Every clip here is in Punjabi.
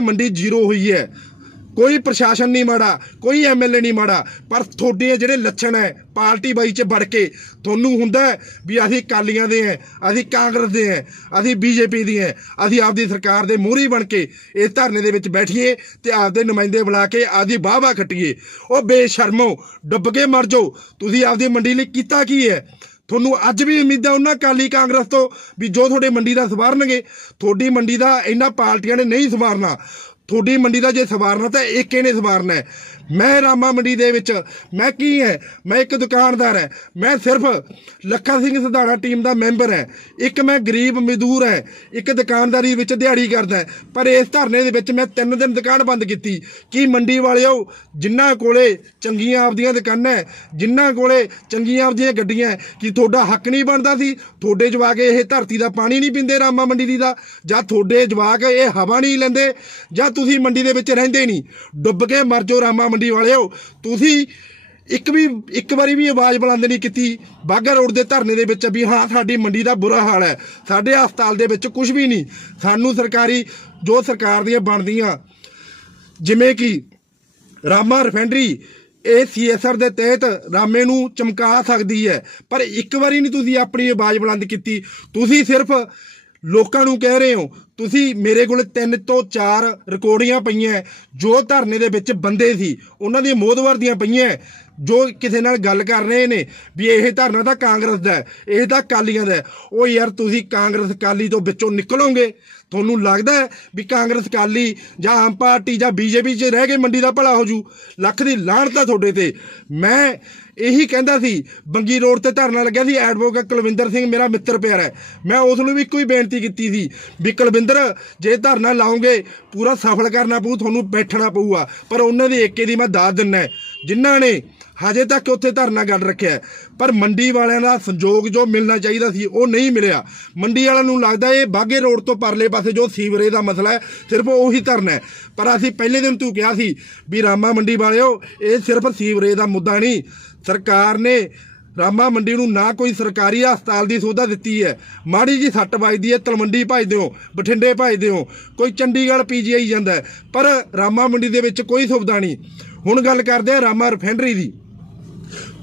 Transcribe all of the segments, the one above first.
ਮੰਡੀ ਜ਼ੀਰੋ ਹੋਈ ਹੈ। ਕੋਈ ਪ੍ਰਸ਼ਾਸਨ ਨਹੀਂ ਮਾੜਾ, ਕੋਈ ਐਮਐਲਏ ਨਹੀਂ ਮਾੜਾ, ਪਰ ਤੁਹਾਡੇ ਜਿਹੜੇ ਲੱਛਣ ਹੈ, ਪਾਰਟੀ ਬਾਈ ਚ ਵੜ ਕੇ ਤੁਹਾਨੂੰ ਹੁੰਦਾ ਵੀ ਅਸੀਂ ਕਾਲੀਆਂ ਦੇ ਹੈ, ਅਸੀਂ ਕਾਂਗਰਸ ਦੇ ਹੈ, ਅਸੀਂ ਬੀਜੇਪੀ ਦੀ ਹੈ, ਅਸੀਂ ਆਪਦੀ ਸਰਕਾਰ ਦੇ ਮੂਹਰੀ ਬਣ ਕੇ ਇਸ ਧਰਨੇ ਦੇ ਵਿੱਚ ਬੈਠੀਏ ਤੇ ਆਪਦੇ ਨੁਮਾਇੰਦੇ ਬੁਲਾ ਕੇ ਆਪਦੀ ਵਾਹਵਾ ਖੱਟੀਏ। ਉਹ ਬੇਸ਼ਰਮੋ ਡੁੱਬ ਕੇ ਮਰ ਜਾਓ। ਤੁਸੀਂ ਆਪਦੀ ਮੰਡੀ ਲਈ ਕੀਤਾ ਕੀ ਹੈ? ਤੁਹਾਨੂੰ ਅੱਜ ਵੀ ਉਮੀਦ ਉਮੀਦਾਂ ਉਹਨਾਂ ਕਾਲੀ ਕਾਂਗਰਸ ਤੋਂ ਵੀ ਜੋ ਤੁਹਾਡੇ ਮੰਡੀ ਦਾ ਸਵਾਰਨਗੇ, ਤੁਹਾਡੀ ਮੰਡੀ ਦਾ ਇਹਨਾਂ ਪਾਰਟੀਆਂ ਨੇ ਨਹੀਂ ਸਵਾਰਨਾ। ਤੁਹਾਡੀ ਮੰਡੀ ਦਾ ਜੇ ਸਵਾਰਨਾ ਤਾਂ ਏਕੇ ਨੇ ਸਵਾਰਨਾ ਮੈਂ ਰਾਮਾ ਮੰਡੀ ਦੇ ਵਿੱਚ ਮੈਂ ਕੀ ਹੈ? ਮੈਂ ਇੱਕ ਦੁਕਾਨਦਾਰ ਹੈ। ਮੈਂ ਸਿਰਫ ਲੱਖਾ ਸਿੰਘ ਸਧਾਣਾ ਟੀਮ ਦਾ ਮੈਂਬਰ ਹੈ। ਇੱਕ ਮੈਂ ਗਰੀਬ ਮਜ਼ਦੂਰ ਹੈ। ਇੱਕ ਦੁਕਾਨਦਾਰੀ ਵਿੱਚ ਦਿਹਾੜੀ ਕਰਦਾ ਪਰ ਇਸ ਧਰਨੇ ਦੇ ਵਿੱਚ ਮੈਂ ਤਿੰਨ ਦਿਨ ਦੁਕਾਨ ਬੰਦ ਕੀਤੀ। ਕੀ ਮੰਡੀ ਵਾਲਿਓ ਜਿਨ੍ਹਾਂ ਕੋਲੇ ਚੰਗੀਆਂ ਆਪਦੀਆਂ ਦੁਕਾਨਾਂ ਹੈ ਜਿਨ੍ਹਾਂ ਕੋਲੇ ਚੰਗੀਆਂ ਆਪਦੀਆਂ ਗੱਡੀਆਂ ਹੈ, ਕੀ ਤੁਹਾਡਾ ਹੱਕ ਨਹੀਂ ਬਣਦਾ ਸੀ? ਤੁਹਾਡੇ ਜਵਾਕ ਇਹ ਧਰਤੀ ਦਾ ਪਾਣੀ ਨਹੀਂ ਪੀਂਦੇ ਰਾਮਾ ਮੰਡੀ ਦੀ ਦਾ? ਜਾਂ ਤੁਹਾਡੇ ਜਵਾਕ ਇਹ ਹਵਾ ਨਹੀਂ ਲੈਂਦੇ? ਜਾਂ ਤੁਸੀਂ ਮੰਡੀ ਦੇ ਵਿੱਚ ਰਹਿੰਦੇ ਨਹੀਂ? ਡੁੱਬ ਕੇ ਮਰ ਜਾਓ ਰਾਮਾ ਮੰਡੀ ਵਾਲਿਓ, ਤੁਸੀਂ ਇੱਕ ਵੀ, ਇੱਕ ਵਾਰੀ ਵੀ ਆਵਾਜ਼ ਬੁਲੰਦ ਨਹੀਂ ਕੀਤੀ। ਬਾਗਾ ਰੋਡ ਦੇ ਧਰਨੇ ਦੇ ਵਿੱਚ ਵੀ ਹਾਂ, ਸਾਡੀ ਮੰਡੀ ਦਾ ਬੁਰਾ ਹਾਲ ਹੈ। ਸਾਡੇ ਹਸਪਤਾਲ ਦੇ ਵਿੱਚ ਕੁਝ ਵੀ ਨਹੀਂ। ਸਾਨੂੰ ਸਰਕਾਰੀ, ਜੋ ਸਰਕਾਰ ਦੀਆਂ ਬਣਦੀਆਂ, ਜਿਵੇਂ ਕਿ ਰਾਮਾ ਰਿਫਾਈਨਰੀ ਇਹ ਸੀਐਸਆਰ ਦੇ ਤਹਿਤ ਰਾਮੇ ਨੂੰ ਚਮਕਾ ਸਕਦੀ ਹੈ। ਪਰ ਇੱਕ ਵਾਰੀ ਨਹੀਂ ਤੁਸੀਂ ਆਪਣੀ ਆਵਾਜ਼ ਬੁਲੰਦ ਕੀਤੀ। ਤੁਸੀਂ ਸਿਰਫ ਲੋਕਾਂ ਨੂੰ ਕਹਿ ਰਹੇ ਹੋ ਤੁਸੀਂ ਮੇਰੇ ਕੋਲ ਤਿੰਨ ਤੋਂ ਚਾਰ ਰਿਕਾਰਡੀਆਂ ਪਈਆਂ ਜੋ ਧਰਨੇ ਦੇ ਵਿੱਚ ਬੰਦੇ ਸੀ ਉਹਨਾਂ ਦੀਆਂ ਮੋਦਵਰ ਦੀਆਂ ਪਈਆਂ ਜੋ ਕਿਸੇ ਨਾਲ ਗੱਲ ਕਰ ਰਹੇ ਨੇ ਵੀ ਇਹ ਧਰਨਾ ਤਾਂ ਕਾਂਗਰਸ ਦਾ ਹੈ, ਇਹ ਤਾਂ ਕਾਲੀਆਂ ਦਾ ਹੈ। ਉਹ ਯਾਰ ਤੁਸੀਂ ਕਾਂਗਰਸ ਕਾਲੀ ਤੋਂ ਵਿੱਚੋਂ ਨਿਕਲੋਗੇ ਤੁਹਾਨੂੰ ਲੱਗਦਾ ਹੈ ਵੀ ਕਾਂਗਰਸ ਕਾਲੀ ਜਾਂ ਆਮ ਪਾਰਟੀ ਜਾਂ ਬੀਜੇਪੀ 'ਚ ਰਹਿ ਕੇ ਮੰਡੀ ਦਾ ਭਲਾ ਹੋ ਜੂ ਲੱਖ ਦੀ ਲਾਹਣਤ ਆ ਤੁਹਾਡੇ ਤੇ ਮੈਂ ਇਹੀ ਕਹਿੰਦਾ ਸੀ, ਬੰਗੀ ਰੋਡ ਤੇ ਧਰਨਾ ਲੱਗਿਆ ਸੀ, ਐਡਵੋਕੇਟ ਕੁਲਵਿੰਦਰ ਸਿੰਘ ਮੇਰਾ ਮਿੱਤਰ ਪਿਆਰਾ ਹੈ। ਮੈਂ ਉਸ ਨੂੰ ਵੀ ਇੱਕੋ ਹੀ ਬੇਨਤੀ ਕੀਤੀ ਸੀ ਵੀ ਕੁਲਵਿੰਦਰ, ਜੇ ਧਰਨਾ ਲਾਉਂਗੇ ਪੂਰਾ ਸਫਲ ਕਰਨਾ ਪਊ, ਤੁਹਾਨੂੰ ਬੈਠਣਾ ਪਊਗਾ, ਪਰ ਉਹਨਾਂ ਦੇ ਏਕੇ ਦੀ ਮੈਂ ਦਾਦ ਦਿੰਨਾ ਜਿਨ੍ਹਾਂ ਨੇ ਹਜੇ ਤੱਕ ਉੱਥੇ ਧਰਨਾ ਗੱਲ ਰੱਖਿਆ ਪਰ ਮੰਡੀ ਵਾਲਿਆਂ ਦਾ ਸੰਯੋਗ ਜੋ ਮਿਲਣਾ ਚਾਹੀਦਾ ਸੀ, ਉਹ ਨਹੀਂ ਮਿਲਿਆ। ਮੰਡੀ ਵਾਲਿਆਂ ਨੂੰ ਲੱਗਦਾ ਇਹ ਬਾਗੇ ਰੋਡ ਤੋਂ ਪਰਲੇ ਪਾਸੇ ਜੋ ਸੀਵਰੇਜ ਦਾ ਮਸਲਾ ਹੈ, ਸਿਰਫ ਉਹੀ ਧਰਨਾ ਹੈ। ਪਰ ਅਸੀਂ ਪਹਿਲੇ ਦਿਨ ਤੂੰ ਕਿਹਾ ਸੀ ਵੀ ਰਾਮਾ ਮੰਡੀ ਵਾਲਿਓ, ਇਹ ਸਿਰਫ ਸੀਵਰੇਜ ਦਾ ਮੁੱਦਾ ਨਹੀਂ ਸਰਕਾਰ ਨੇ ਰਾਮਾ ਮੰਡੀ ਨੂੰ ਨਾ ਕੋਈ ਸਰਕਾਰੀ ਹਸਪਤਾਲ ਦੀ ਸੁਵਿਧਾ ਦਿੱਤੀ ਹੈ। ਮਾੜੀ ਜੀ ਸੱਟ ਵੱਜਦੀ ਹੈ, ਤਲਵੰਡੀ ਭਜਦੇ ਹੋ ਬਠਿੰਡੇ ਭਜਦੇ ਹੋ ਕੋਈ ਚੰਡੀਗੜ੍ਹ ਪੀਜੀਆਈ ਜਾਂਦਾ ਪਰ ਰਾਮਾ ਮੰਡੀ ਦੇ ਵਿੱਚ ਕੋਈ ਸੁਵਿਧਾ ਨਹੀਂ। ਹੁਣ ਗੱਲ ਕਰਦੇ ਆ ਰਾਮਾ ਰਿਫਾਈਨਰੀ ਦੀ।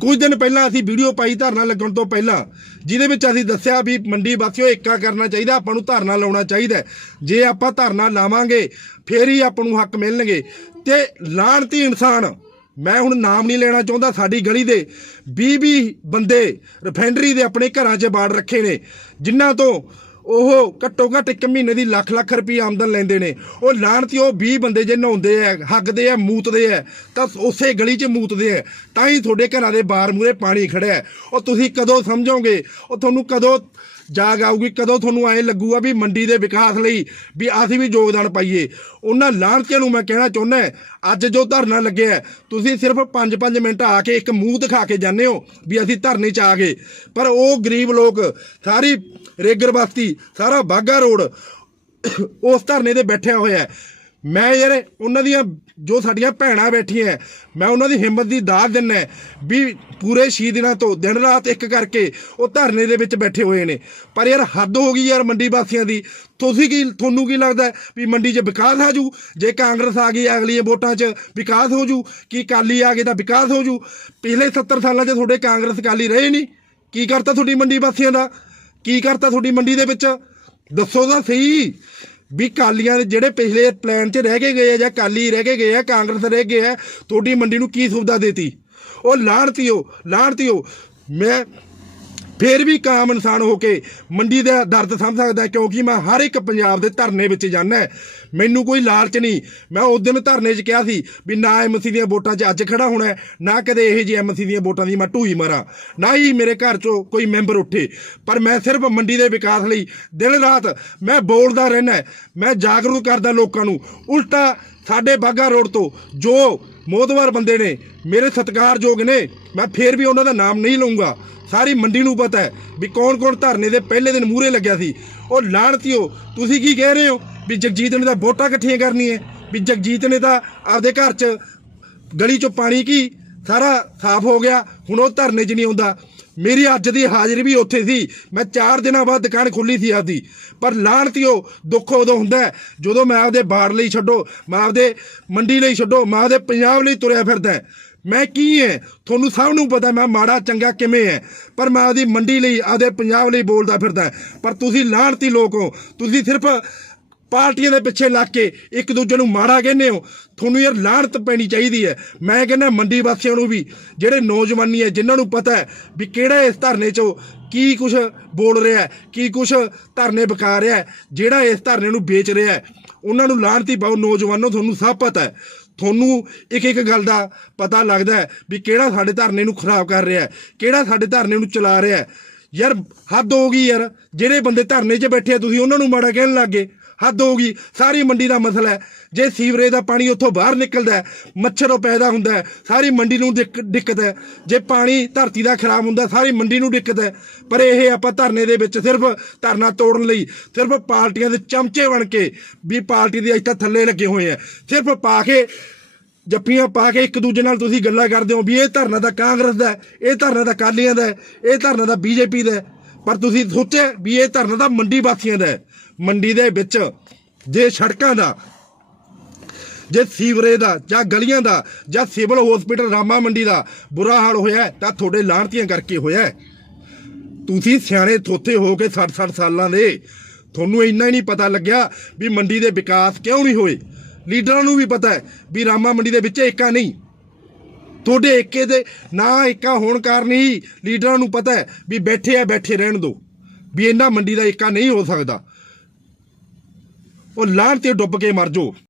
ਕੁਝ ਦਿਨ ਪਹਿਲਾਂ ਅਸੀਂ ਵੀਡੀਓ ਪਾਈ ਧਰਨਾ ਲੱਗਣ ਤੋਂ ਪਹਿਲਾਂ, ਜਿਹਦੇ ਵਿੱਚ ਅਸੀਂ ਦੱਸਿਆ ਵੀ ਮੰਡੀ ਵਾਸੀਓ ਏਕਾ ਕਰਨਾ ਚਾਹੀਦਾ, ਆਪਾਂ ਨੂੰ ਧਰਨਾ ਲਾਉਣਾ ਚਾਹੀਦਾ ਜੇ ਆਪਾਂ ਧਰਨਾ ਲਾਵਾਂਗੇ, ਫੇਰ ਹੀ ਆਪਾਂ ਨੂੰ ਹੱਕ ਮਿਲਣਗੇ। ਤੇ ਲਾਣਤੀ ਇਨਸਾਨ ਮੈਂ ਹੁਣ ਨਾਮ ਨਹੀਂ ਲੈਣਾ ਚਾਹੁੰਦਾ ਸਾਡੀ ਗਲੀ ਦੇ 20 20 ਬੰਦੇ ਰਿਫਾਈਨਰੀ ਦੇ ਆਪਣੇ ਘਰਾਂ 'ਚ ਬਾੜ ਰੱਖੇ ਨੇ, ਜਿਨ੍ਹਾਂ ਤੋਂ ਉਹ ਘੱਟੋ ਘੱਟ ਇੱਕ ਮਹੀਨੇ ਦੀ ਲੱਖ ਲੱਖ ਰੁਪਏ ਆਮਦਨ ਲੈਂਦੇ ਨੇ। ਉਹ ਲਾਣਤੀ ਉਹ 20 ਬੰਦੇ ਜੇ ਨਹਾਉਂਦੇ ਆ, ਹੱਗਦੇ ਆ, ਮੂਤਦੇ ਆ, ਤਾਂ ਉਸੇ ਗਲੀ 'ਚ ਮੂਤਦੇ ਆ, ਤਾਂ ਹੀ ਤੁਹਾਡੇ ਘਰਾਂ ਦੇ ਬਾਹਰ ਮੂਰੇ ਪਾਣੀ ਖੜਿਆ। ਉਹ ਤੁਸੀਂ ਕਦੋਂ ਸਮਝੋਗੇ? ਉਹ ਤੁਹਾਨੂੰ ਕਦੋਂ ਜਾਗ ਆਊਗੀ, ਕਦੋਂ ਤੁਹਾਨੂੰ ਐਂ ਲੱਗੂਗਾ ਵੀ ਮੰਡੀ ਦੇ ਵਿਕਾਸ ਲਈ ਵੀ ਅਸੀਂ ਵੀ ਯੋਗਦਾਨ ਪਾਈਏ। ਉਹਨਾਂ ਲਾਣਤੀਆਂ ਨੂੰ ਮੈਂ ਕਹਿਣਾ ਚਾਹੁੰਦਾ ਅੱਜ ਜੋ ਧਰਨਾ ਲੱਗਿਆ ਤੁਸੀਂ ਸਿਰਫ 5-5 ਮਿੰਟ ਆ ਕੇ ਇੱਕ ਮੂੰਹ ਦਿਖਾ ਕੇ ਜਾਂਦੇ ਹੋ ਵੀ ਅਸੀਂ ਧਰਨੇ 'ਚ ਆ ਗਏ। ਪਰ ਉਹ ਗਰੀਬ ਲੋਕ, ਸਾਰੀ ਰੇਗਰ ਬਸਤੀ ਸਾਰਾ ਬਾਗਾ ਰੋਡ ਉਸ ਧਰਨੇ ਤੇ ਬੈਠਿਆ ਹੋਇਆ ਮੈਂ ਯਾਰ ਉਹਨਾਂ ਦੀਆਂ ਜੋ ਸਾਡੀਆਂ ਭੈਣਾਂ ਬੈਠੀਆਂ ਮੈਂ ਉਹਨਾਂ ਦੀ ਹਿੰਮਤ ਦੀ ਦਾਤ ਦਿੰਨਾ ਵੀ ਪੂਰੇ ਛੇ ਦਿਨਾਂ ਤੋਂ, ਦਿਨ ਰਾਤ ਇੱਕ ਕਰਕੇ ਉਹ ਧਰਨੇ ਦੇ ਵਿੱਚ ਬੈਠੇ ਹੋਏ ਨੇ। ਪਰ ਯਾਰ ਹੱਦ ਹੋ ਗਈ ਯਾਰ ਮੰਡੀ ਵਾਸੀਆਂ ਦੀ। ਤੁਸੀਂ ਕੀ, ਤੁਹਾਨੂੰ ਕੀ ਲੱਗਦਾ ਵੀ ਮੰਡੀ 'ਚ ਵਿਕਾਸ ਆ ਜੂ? ਜੇ ਕਾਂਗਰਸ ਆ ਗਈ ਅਗਲੀਆਂ ਵੋਟਾਂ 'ਚ ਵਿਕਾਸ ਹੋ ਜੂ, ਕੀ ਕਾਲੀ ਆ ਗਏ ਤਾਂ ਵਿਕਾਸ ਹੋ ਜੂ? ਪਿਛਲੇ 70 ਸਾਲਾਂ 'ਚ ਤੁਹਾਡੇ ਕਾਂਗਰਸ ਕਾਲੀ ਰਹੇ ਨਹੀਂ। ਕੀ ਕਰਤਾ ਤੁਹਾਡੀ ਮੰਡੀ ਵਾਸੀਆਂ ਦਾ? ਕੀ ਕਰਤਾ ਤੁਹਾਡੀ ਮੰਡੀ ਦੇ ਵਿੱਚ? ਦੱਸੋ ਤਾਂ ਸਹੀ। ਵੀ ਕਾਲੀਆਂ ਦੇ ਜਿਹੜੇ ਪਿਛਲੇ ਪਲਾਨ 'ਚ ਰਹਿ ਕੇ ਗਏ ਆ ਜਾਂ ਕਾਲੀ ਰਹਿ ਕੇ ਗਏ ਆ, ਕਾਂਗਰਸ ਰਹਿ ਗਏ ਆ, ਤੁਹਾਡੀ ਮੰਡੀ ਨੂੰ ਕੀ ਸੁਵਿਧਾ ਦੇਤੀ? ਉਹ ਲਾਣਤੀਓ ਲਾਣਤੀਓ ਮੈਂ ਫੇਰ ਵੀ ਕਾਮ ਇਨਸਾਨ ਹੋ ਕੇ ਮੰਡੀ ਦਾ ਦਰਦ ਸਮਝ ਸਕਦਾ ਕਿਉਂਕਿ ਮੈਂ ਹਰ ਇੱਕ ਪੰਜਾਬ ਦੇ ਧਰਨੇ ਵਿੱਚ ਜਾਂਦਾ ਮੈਨੂੰ ਕੋਈ ਲਾਲਚ ਨਹੀਂ। ਮੈਂ ਉਸ ਦਿਨ ਧਰਨੇ 'ਚ ਕਿਹਾ ਸੀ ਵੀ ਨਾ ਐਮਸੀ ਦੀਆਂ ਵੋਟਾਂ 'ਚ ਅੱਜ ਖੜਾ ਹੋਣਾ ਨਾ ਕਦੇ ਇਹ ਜੀ ਐਮਸੀ ਦੀਆਂ ਵੋਟਾਂ ਦੀ ਮੈਂ ਢੂਈ ਮਾਰਾਂ। ਨਾ ਹੀ ਮੇਰੇ ਘਰ 'ਚੋਂ ਕੋਈ ਮੈਂਬਰ ਉੱਠੇ। ਪਰ ਮੈਂ ਸਿਰਫ ਮੰਡੀ ਦੇ ਵਿਕਾਸ ਲਈ ਦਿਨ ਰਾਤ ਮੈਂ ਬੋਲਦਾ ਰਹਿਣਾ ਮੈਂ ਜਾਗਰੂਕ ਕਰਦਾ ਲੋਕਾਂ ਨੂੰ। ਉਲਟਾ ਸਾਡੇ ਬਾਗਾ ਰੋਡ ਤੋਂ ਜੋ ਮੋਦਵਾਰ ਬੰਦੇ ਨੇ, ਮੇਰੇ ਸਤਿਕਾਰਯੋਗ ਨੇ, ਮੈਂ ਫੇਰ ਵੀ ਉਹਨਾਂ ਦਾ ਨਾਮ ਨਹੀਂ ਲਵਾਂਗਾ ਸਾਰੀ ਮੰਡੀ ਨੂੰ ਪਤਾ ਹੈ ਵੀ ਕੌਣ ਕੌਣ ਧਰਨੇ ਦੇ ਪਹਿਲੇ ਦਿਨ ਮੂਹਰੇ ਲੱਗਿਆ ਸੀ। ਉਹ ਲਾਣਤੀਓ, ਤੁਸੀਂ ਕੀ ਕਹਿ ਰਹੇ ਹੋ ਵੀ ਜਗਜੀਤ ਨੇ ਤਾਂ ਵੋਟਾਂ ਇਕੱਠੀਆਂ ਕਰਨੀਆਂ ਵੀ ਜਗਜੀਤ ਨੇ ਤਾਂ ਆਪਦੇ ਘਰ 'ਚ ਗਲੀ 'ਚੋਂ ਪਾਣੀ ਕੀ ਸਾਰਾ ਸਾਫ਼ ਹੋ ਗਿਆ, ਹੁਣ ਉਹ ਧਰਨੇ 'ਚ ਨਹੀਂ ਆਉਂਦਾ। ਮੇਰੀ ਅੱਜ ਦੀ ਹਾਜ਼ਰੀ ਵੀ ਉੱਥੇ ਸੀ। ਮੈਂ 4 ਦਿਨਾਂ ਬਾਅਦ ਦੁਕਾਨ ਖੁੱਲੀ ਸੀ ਆਪਦੀ। ਪਰ ਲਾਹਣਤੀਓ ਦੁੱਖ ਉਦੋਂ ਹੁੰਦਾ ਜਦੋਂ ਮੈਂ ਆਪਦੇ ਬਾੜ ਲਈ ਛੱਡੋ, ਮੈਂ ਆਪਦੇ ਮੰਡੀ ਲਈ ਛੱਡੋ, ਮੈਂ ਆਪਦੇ ਪੰਜਾਬ ਲਈ ਤੁਰਿਆ ਫਿਰਦਾ ਮੈਂ ਕੀ ਹੈ? ਤੁਹਾਨੂੰ ਸਭ ਨੂੰ ਪਤਾ, ਮੈਂ ਮਾੜਾ ਚੰਗਾ ਕਿਵੇਂ ਹੈ? ਪਰ ਮੈਂ ਆਪਦੀ ਮੰਡੀ ਲਈ, ਆਪਦੇ ਪੰਜਾਬ ਲਈ ਬੋਲਦਾ ਫਿਰਦਾ ਪਰ ਤੁਸੀਂ ਲਾਹਣਤੀ ਲੋਕ ਹੋ। ਤੁਸੀਂ ਸਿਰਫ ਪਾਰਟੀਆਂ ਦੇ ਪਿੱਛੇ ਲੱਗ ਕੇ ਇੱਕ ਦੂਜੇ ਨੂੰ ਮਾੜਾ ਕਹਿੰਦੇ ਹੋ। ਤੁਹਾਨੂੰ ਯਾਰ ਲਾਹਣਤ ਪੈਣੀ ਚਾਹੀਦੀ ਹੈ। ਮੈਂ ਕਹਿੰਦਾ ਮੰਡੀ ਵਾਸੀਆਂ ਨੂੰ ਵੀ, ਜਿਹੜੇ ਨੌਜਵਾਨੀ ਹੈ, ਜਿਨ੍ਹਾਂ ਨੂੰ ਪਤਾ ਹੈ ਵੀ ਕਿਹੜਾ ਇਸ ਧਰਨੇ 'ਚੋਂ ਕੀ ਕੁਝ ਬੋਲ ਰਿਹਾ ਕੀ ਕੁਝ ਧਰਨੇ ਵਿਕਾ ਰਿਹਾ ਜਿਹੜਾ ਇਸ ਧਰਨੇ ਨੂੰ ਵੇਚ ਰਿਹਾ ਉਹਨਾਂ ਨੂੰ ਲਾਹਣਤੀ ਪਾਓ। ਨੌਜਵਾਨੋ, ਤੁਹਾਨੂੰ ਸਭ ਪਤਾ ਹੈ। ਤੁਹਾਨੂੰ ਇੱਕ ਇੱਕ ਗੱਲ ਦਾ ਪਤਾ ਲੱਗਦਾ ਹੈ ਵੀ ਕਿਹੜਾ ਸਾਡੇ ਧਰਨੇ ਨੂੰ ਖਰਾਬ ਕਰ ਰਿਹਾ ਕਿਹੜਾ ਸਾਡੇ ਧਰਨੇ ਨੂੰ ਚਲਾ ਰਿਹਾ ਯਾਰ ਹੱਦ ਹੋ ਗਈ ਯਾਰ। ਜਿਹੜੇ ਬੰਦੇ ਧਰਨੇ 'ਚ ਬੈਠੇ ਆ, ਤੁਸੀਂ ਉਹਨਾਂ ਨੂੰ ਮਾੜਾ ਕਹਿਣ ਲੱਗੇ ਹੱਦ ਹੋ ਗਈ। ਸਾਰੀ ਮੰਡੀ ਦਾ ਮਸਲਾ ਹੈ। ਜੇ ਸੀਵਰੇਜ ਦਾ ਪਾਣੀ ਉੱਥੋਂ ਬਾਹਰ ਨਿਕਲਦਾ ਮੱਛਰ ਉਹ ਪੈਦਾ ਹੁੰਦਾ ਸਾਰੀ ਮੰਡੀ ਨੂੰ ਦਿੱਕ- ਦਿੱਕਤ ਹੈ। ਜੇ ਪਾਣੀ ਧਰਤੀ ਦਾ ਖਰਾਬ ਹੁੰਦਾ ਸਾਰੀ ਮੰਡੀ ਨੂੰ ਦਿੱਕਤ ਹੈ। ਪਰ ਇਹ ਆਪਾਂ ਧਰਨੇ ਦੇ ਵਿੱਚ ਸਿਰਫ ਧਰਨਾ ਤੋੜਨ ਲਈ, ਸਿਰਫ ਪਾਰਟੀਆਂ ਦੇ ਚਮਚੇ ਬਣ ਕੇ ਵੀ ਪਾਰਟੀ ਦੇ ਅੱਜ ਤੱਕ ਥੱਲੇ ਲੱਗੇ ਹੋਏ ਆ ਸਿਰਫ ਪਾ ਕੇ, ਜੱਫੀਆਂ ਪਾ ਕੇ ਇੱਕ ਦੂਜੇ ਨਾਲ ਤੁਸੀਂ ਗੱਲਾਂ ਕਰਦੇ ਹੋ ਵੀ ਇਹ ਧਰਨਾ ਤਾਂ ਕਾਂਗਰਸ ਦਾ ਇਹ ਧਰਨਾ ਤਾਂ ਅਕਾਲੀਆਂ ਦਾ ਇਹ ਧਰਨਾ ਤਾਂ ਬੀਜੇਪੀ ਦਾ ਪਰ ਤੁਸੀਂ ਸੋਚਿਆ ਵੀ ਇਹ ਧਰਨਾ ਤਾਂ ਮੰਡੀ ਵਾਸੀਆਂ ਦਾ ਹੈ। ਮੰਡੀ ਦੇ ਵਿੱਚ ਜੇ ਸੜਕਾਂ ਦਾ, ਜੇ ਸੀਵਰੇਜ ਦਾ ਜਾਂ ਗਲੀਆਂ ਦਾ ਜਾਂ ਸਿਵਲ ਹਸਪੀਟਲ ਰਾਮਾ ਮੰਡੀ ਦਾ ਬੁਰਾ ਹਾਲ ਹੋਇਆ ਤਾਂ ਤੁਹਾਡੇ ਲਾਹਣਤੀਆਂ ਕਰਕੇ ਹੋਇਆ ਤੁਸੀਂ ਸਿਆਣੇ ਥੋਥੇ ਹੋ ਕੇ 60 60 ਸਾਲਾਂ ਦੇ, ਤੁਹਾਨੂੰ ਇੰਨਾ ਹੀ ਨਹੀਂ ਪਤਾ ਲੱਗਿਆ ਵੀ ਮੰਡੀ ਦੇ ਵਿਕਾਸ ਕਿਉਂ ਨਹੀਂ ਹੋਏ। ਲੀਡਰਾਂ ਨੂੰ ਵੀ ਪਤਾ ਹੈ ਵੀ ਰਾਮਾ ਮੰਡੀ ਦੇ ਵਿੱਚ ਏਕਾ ਨਹੀਂ। ਤੁਹਾਡੇ ਏਕੇ ਦੇ ਨਾ ਏਕਾ ਹੋਣ ਕਾਰਨ ਹੀ ਲੀਡਰਾਂ ਨੂੰ ਪਤਾ ਹੈ ਵੀ ਬੈਠੇ ਆ ਬੈਠੇ ਰਹਿਣ ਦਿਓ ਵੀ ਇਹਨਾਂ ਮੰਡੀ ਦਾ ਏਕਾ ਨਹੀਂ ਹੋ ਸਕਦਾ। ਉਹ ਲਾਹਣ ਤੇ ਡੁੱਬ ਕੇ ਮਰ ਜਾਓ।